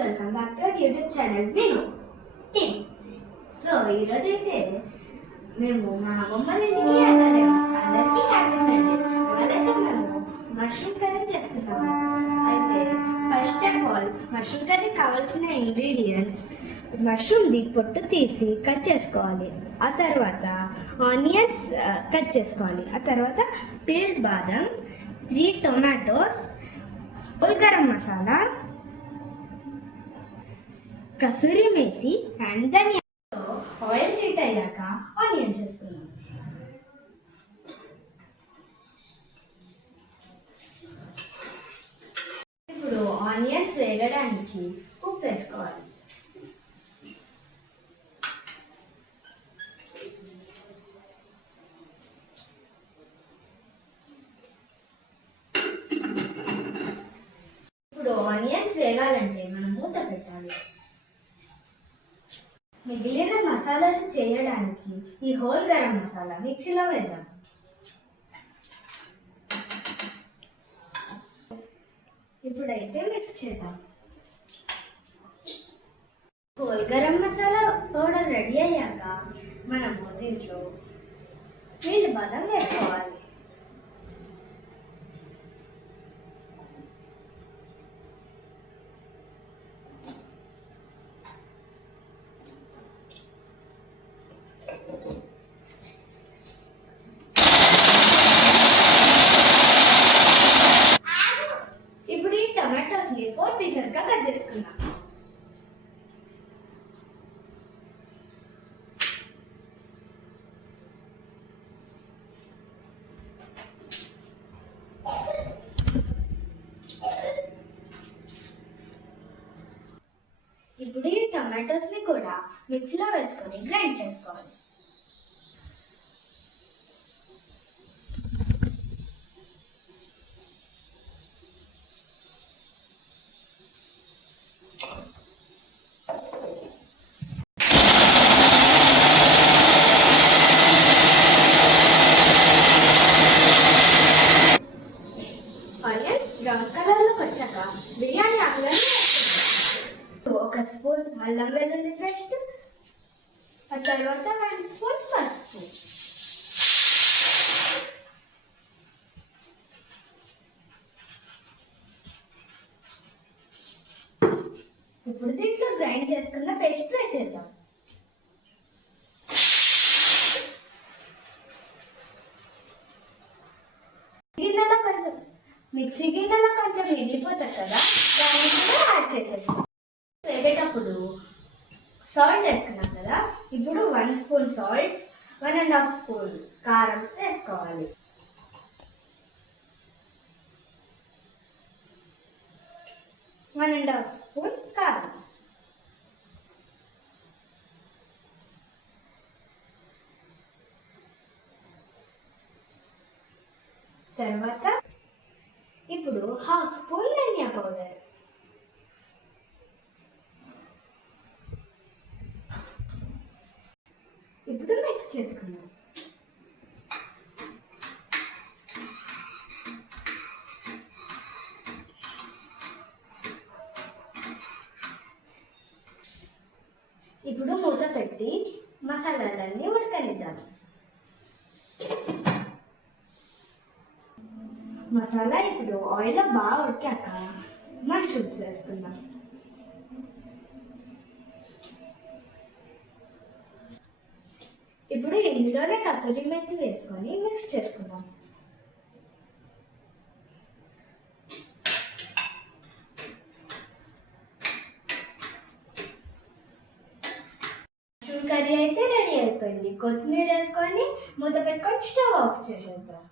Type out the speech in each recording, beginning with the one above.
Welcome back to YouTube channel విను team. So ఈరోజు అయితే మేము మా అమ్మమ్మ ఇంటికి వెళ్ళలేము. అందరికీ హ్యాపీ సండే. ఇవాళైతే మేము మష్రూమ్ కర్రీ చేస్తున్నాము. అయితే first of all mushroom curry కావాల్సిన ఇంగ్రీడియంట్స్: మష్రూమ్ది పొట్టు తీసి కట్ చేసుకోవాలి. ఆ తర్వాత ఆనియన్స్ కట్ చేసుకోవాలి. ఆ తర్వాత peeled badam, 3 tomatoes, garam masala, kasuri methi and dhania. Oil heat అయ్యాక ఆనియన్స్ వేసుకున్నాం. ఇప్పుడు ఆనియన్స్ వేగడానికి ఉప్పు వేసుకోవాలి. ఇప్పుడు ఆనియన్స్ వేగాలంటే మనం మూత పెట్టాలి. మిగిలిన మసాలాలు చేయడానికి ఈ హోల్ గరం మసాలా మిక్సీలో వేద్దాం. ఇప్పుడైతే మిక్స్ చేద్దాం. Whole garam masala powder ready అయ్యాక మనము దీంట్లో పీల్డ్ బాదం వేసుకోవాలి. ఇప్పుడు ఈ టమాటోస్ ని 4 పీసెస్ గా కట్ చేసుకుందాం. ఇప్పుడు ఈ టమాటోస్ ని కూడా మిక్సీలో వేసుకొని గ్రైండ్ చేసుకోవాలి. ఆనియన్స్ బ్రౌన్ కలర్ లోకి వచ్చాక బిర్యానీ ఆకులను ఒక స్పూన్ అల్లం వెల్లుల్లి పేస్ట్, ఆ తర్వాత 1 స్పూన్ పసుపు. ఇప్పుడు దీంట్లో గ్రైండ్ చేసుకున్న పేస్ట్ వేసేద్దాం. మిక్సీ గిన్నెలో కొంచెం ఎండిపోతుంది కదా, దాన్ని కూడా యాడ్ చేసేస్తాం. వేగేటప్పుడు సాల్ట్ వేసుకున్నాం కదా, ఇప్పుడు 1 స్పూన్ సాల్ట్, 1.5 స్పూన్ కారం వేసుకోవాలి. వన్ అండ్ హాఫ్ స్పూన్ కారం. తర్వాత ఇప్పుడు 1/2 స్పూన్ ధనియా పౌడర్. ఇప్పుడు మిక్స్ చేసుకుందాం. ఇప్పుడు మూత పెట్టి మసాలాలన్నీ ఉడకనిద్దాం. మసాలా ఇప్పుడు ఆయిల్లో బాగా ఉడికాక మష్రూమ్స్ వేసుకుందాం. ఇప్పుడు ఇందులోనే కసూరి మెంతి వేసుకొని మిక్స్ చేసుకుందాం. మష్రూమ్ కర్రీ అయితే రెడీ అయిపోయింది. కొత్తిమీర వేసుకొని మూత పెట్టుకొని స్టవ్ ఆఫ్ చేసేద్దాం.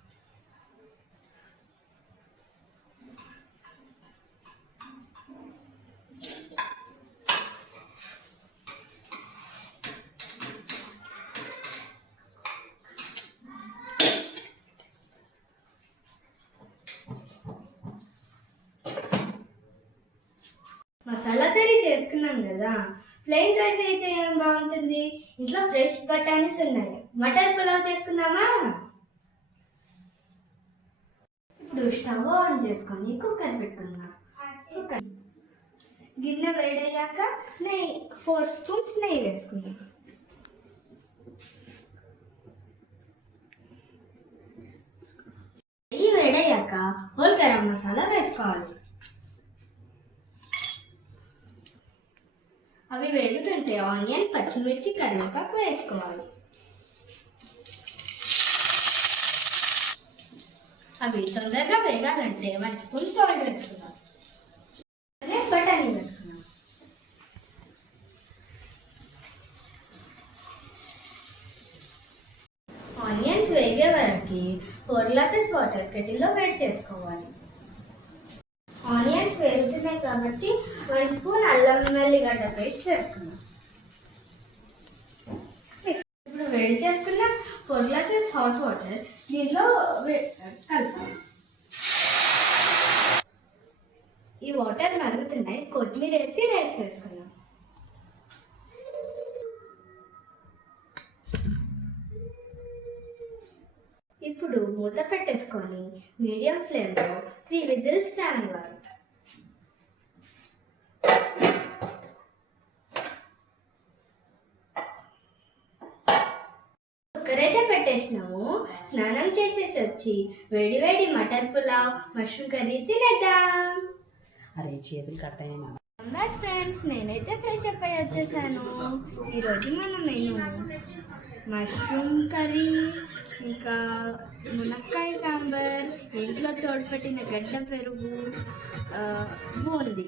మసాలా కర్రీ చేసుకున్నాం కదా, ప్లెయిన్ రైస్ అయితే ఏం బాగుంటుంది. ఇంట్లో ఫ్రెష్ బఠానీస్ ఉన్నాయి. మటన్ పులావ్ చేసుకుందామా? ఇప్పుడు స్టవ్ ఆన్ చేసుకొని కుక్కర్ పెట్టుకుందాం. కుక్కర్ గిన్నె వేడయ్యాక నెయ్యి 4 స్పూన్స్ నెయ్యి వేసుకుందాం. నెయ్యి వేడయ్యాక హోల్ గరం మసాలా వేసుకోవాలి. అవి వేగుతుంటే ఆనియన్, పచ్చిమిర్చి, కరివేపాకు వేసుకోవాలి. అవి తొందరగా వేగాలంటే 1 స్పూన్ సాల్ట్ వేసుకుందాం. బఠానీ వేసుకుందాం. ఆనియన్స్ వేగే వరకు 4 గ్లాసెస్ వాటర్ కెటిల్లో వేడి చేసుకోవాలి. ఆనియన్స్ వేగుతున్నాయి కాబట్టి 1 స్పూన్ అల్లం వెల్లిగడ్డ పేస్ట్ వేసుకుందాం. ఇప్పుడు వేడి చేసుకున్న 4 గ్లాసెస్ హాట్ వాటర్ దీనిలో కలుపుతాం. ఈ వాటర్ మరుగుతున్నాయి, కొత్తిమీర వేసి రైస్ వేసుకుందాం. ఇప్పుడు మూత పెట్టేసుకొని మీడియం ఫ్లేమ్లో 3 విజిల్స్ రానివ్వాలి. కుక్కర్ అయితే పెట్టేసినాము. స్నానం చేసేసి వచ్చి వేడి వేడి మటన్ పులావ్, మష్రూమ్ కర్రీ తినేద్దాం. అరే చేతులు కడతాయేమో. ఫ్రెండ్స్, నేనైతే ఫ్రెష్ అప్ అయ్యి వచ్చేసాను. ఈరోజు మన మెనూ మష్రూమ్ కర్రీ, ఇంకా మునక్కాయ సాంబార్, ఇంట్లో తోడుపెట్టిన గడ్డ పెరుగు, బూందీ.